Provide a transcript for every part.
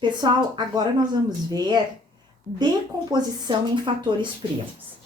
Pessoal, agora nós vamos ver decomposição em fatores primos.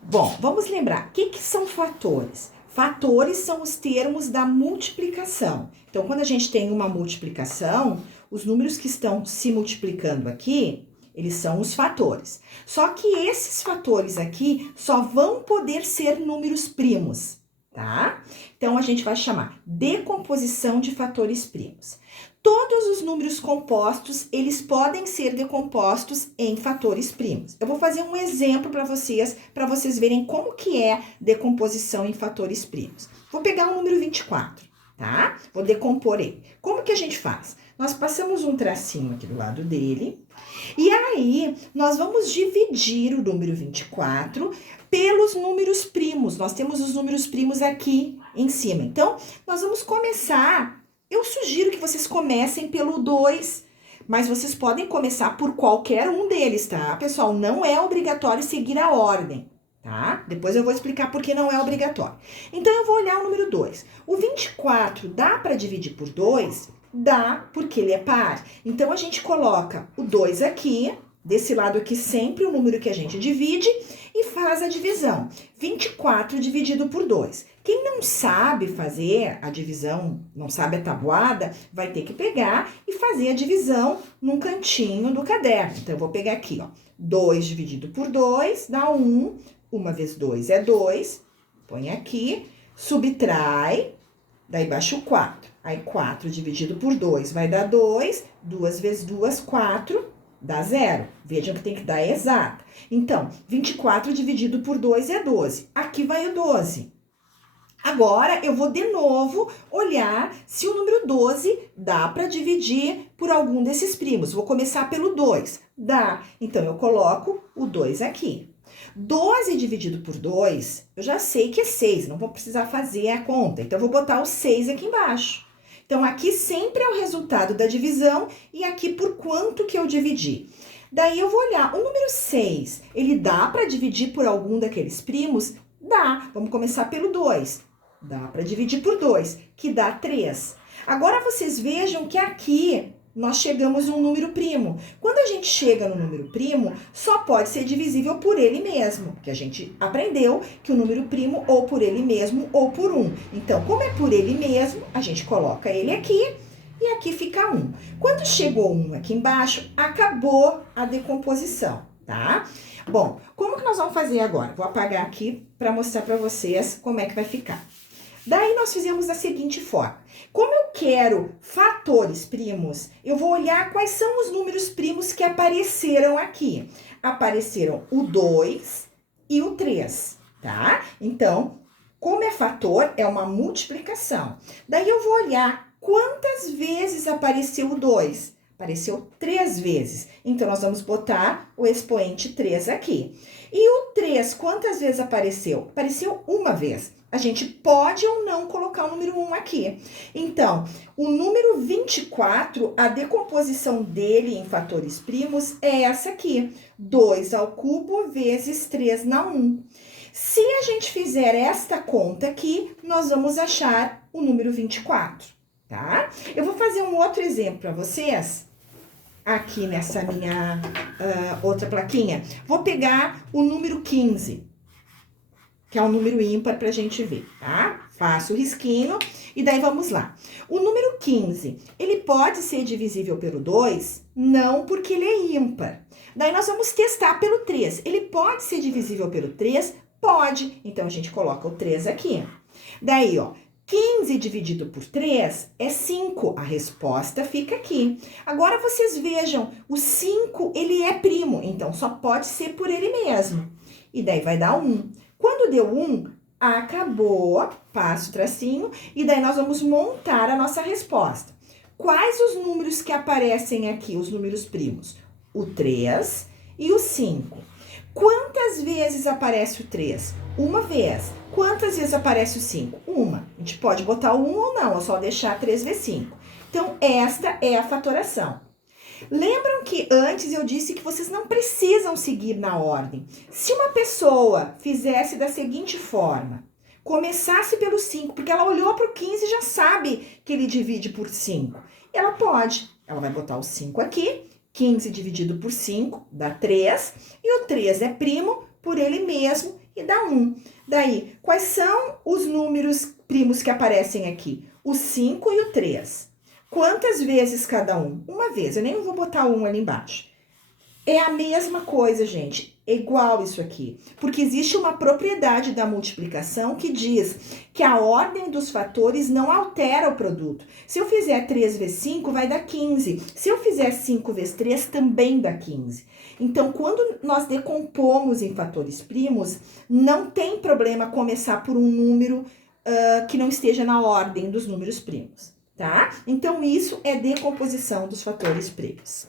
Bom, vamos lembrar, o que são fatores? Fatores são os termos da multiplicação. Então, quando a gente tem uma multiplicação, os números que estão se multiplicando aqui, eles são os fatores. Só que esses fatores aqui só vão poder ser números primos, tá? Então, a gente vai chamar decomposição de fatores primos. Todos os números compostos, eles podem ser decompostos em fatores primos. Eu vou fazer um exemplo para vocês verem como que é decomposição em fatores primos. Vou pegar o número 24, tá? Vou decompor ele. Como que a gente faz? Nós passamos um tracinho aqui do lado dele, e aí nós vamos dividir o número 24 pelos números primos. Nós temos os números primos aqui em cima. Então, nós vamos começar. Eu sugiro que vocês comecem pelo 2, mas vocês podem começar por qualquer um deles, tá? Pessoal, não é obrigatório seguir a ordem, tá? Depois eu vou explicar por que não é obrigatório. Então, eu vou olhar o número 2. O 24 dá para dividir por 2? Dá, porque ele é par. Então, a gente coloca o 2 aqui, desse lado aqui sempre o número que a gente divide e faz a divisão. 24 dividido por 2. Quem não sabe fazer a divisão, não sabe a tabuada, vai ter que pegar e fazer a divisão num cantinho do caderno. Então, eu vou pegar aqui, ó, 2 dividido por 2 dá 1, 1 vezes 2 é 2, põe aqui, subtrai, daí baixa o 4. Aí, 4 dividido por 2 vai dar 2, 2 vezes 2, 4, dá 0. Vejam que tem que dar exata. Então, 24 dividido por 2 é 12. Aqui vai o 12. Agora, eu vou de novo olhar se o número 12 dá para dividir por algum desses primos. Vou começar pelo 2. Dá. Então, eu coloco o 2 aqui. 12 dividido por 2, eu já sei que é 6. Não vou precisar fazer a conta. Então, eu vou botar o 6 aqui embaixo. Então, aqui sempre é o resultado da divisão e aqui por quanto que eu dividi. Daí, eu vou olhar. O número 6, ele dá para dividir por algum daqueles primos? Dá. Vamos começar pelo 2. Dá para dividir por 2, que dá 3. Agora, vocês vejam que aqui nós chegamos num número primo. Quando a gente chega no número primo, só pode ser divisível por ele mesmo, porque a gente aprendeu que o número primo ou por ele mesmo ou por 1. Então, como é por ele mesmo, a gente coloca ele aqui e aqui fica 1. Quando chegou 1 aqui embaixo, acabou a decomposição, tá? Bom, como que nós vamos fazer agora? Vou apagar aqui para mostrar para vocês como é que vai ficar. Daí, nós fizemos da seguinte forma. Como eu quero fatores primos, eu vou olhar quais são os números primos que apareceram aqui. Apareceram o 2 e o 3, tá? Então, como é fator, é uma multiplicação. Daí, eu vou olhar quantas vezes apareceu o 2. Apareceu 3 vezes. Então, nós vamos botar o expoente 3 aqui. E o 3, quantas vezes apareceu? Apareceu uma vez. A gente pode ou não colocar o número 1 aqui. Então, o número 24, a decomposição dele em fatores primos é essa aqui. 2 ao cubo vezes 3 na 1. Se a gente fizer esta conta aqui, nós vamos achar o número 24, tá? Eu vou fazer um outro exemplo para vocês. Aqui nessa minha outra plaquinha. Vou pegar o número 15. Que é um número ímpar pra gente ver, tá? Faço o risquinho e daí vamos lá. O número 15, ele pode ser divisível pelo 2? Não, porque ele é ímpar. Daí nós vamos testar pelo 3. Ele pode ser divisível pelo 3? Pode. Então, a gente coloca o 3 aqui. Daí, ó, 15 dividido por 3 é 5. A resposta fica aqui. Agora, vocês vejam, o 5, ele é primo, então só pode ser por ele mesmo. E daí vai dar 1. Quando deu 1, acabou, passo o tracinho, e daí nós vamos montar a nossa resposta. Quais os números que aparecem aqui, os números primos? O 3 e o 5. Quantas vezes aparece o 3? Uma vez. Quantas vezes aparece o 5? Uma. A gente pode botar o 1 ou não, é só deixar 3 vezes 5. Então, esta é a fatoração. Lembram que antes eu disse que vocês não precisam seguir na ordem. Se uma pessoa fizesse da seguinte forma, começasse pelo 5, porque ela olhou para o 15 e já sabe que ele divide por 5, ela pode. Ela vai botar o 5 aqui 15 dividido por 5 dá 3, e o 3 é primo por ele mesmo e dá 1. Daí, quais são os números primos que aparecem aqui? O 5 e o 3. Quantas vezes cada um? Uma vez, eu nem vou botar 1 ali embaixo. É a mesma coisa, gente, é igual isso aqui, porque existe uma propriedade da multiplicação que diz que a ordem dos fatores não altera o produto. Se eu fizer 3 vezes 5, vai dar 15. Se eu fizer 5 vezes 3, também dá 15. Então, quando nós decompomos em fatores primos, não tem problema começar por um número que não esteja na ordem dos números primos, tá? Então, isso é decomposição dos fatores primos.